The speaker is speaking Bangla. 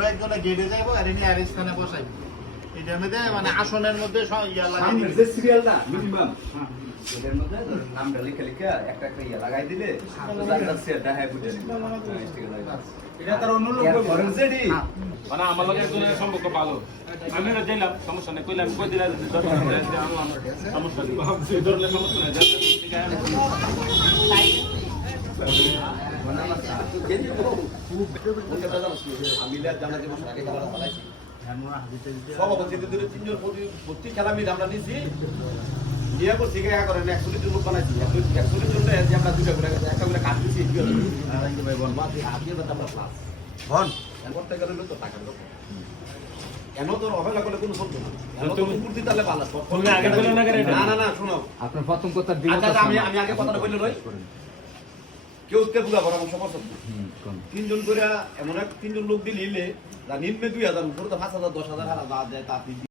কোনো একজনে গেটে যাইবো আর এনে আরেস্ট খানে বসাইব এটার মধ্যে মানে আসনের মধ্যে ইয়া লাগাই দিবে যে সিরিয়াল না মিনিমাম এটার মধ্যে নামটা লিখে লিখে একটা একটা ইয়া লাগাই দিলে জানলা সেট দেখায় বুঝে নিবে এটা তার অন্য লোক ফরেনসিডি মানে আমার লগে একজনের সম্পর্ক ভালো আমি না দিলাম সমস্যা নেই কইলাম কই দিলা দরকার নেই সমস্যা নেই এই ধরনের সমস্যা নেই ঠিক আছে আমি জানা যে বছর আগে খেলা চালাইছি সভাপতি তিনজন প্রতি খেলা মিলে আমরা নিয়েছি নিয়ে করছি একা করেন 140 জন লোক বানাইছি 140 জন আমরা দুইটা করে একটা করে কাট দিছি ভাই বল মাঝে আগে বাদ আমরা ক্লাস বল করতে গেলে তো টাকার কথা কেন তোর অবহেলা করলে কোনো চলবে না তুমি কুর্তি তাহলে ভালো তুমি আগে বলে না করে না না শোনো আপনার প্রথম কথা দিব আমি আগে কথাটা বললে রই কেউ কে বুঝা পরামর্শ করছ তিনজন করে এমন এক তিনজন লোক দিলে নিম্নে 2000 উপরে তো 5000 10,000 হারা যা দেয় তা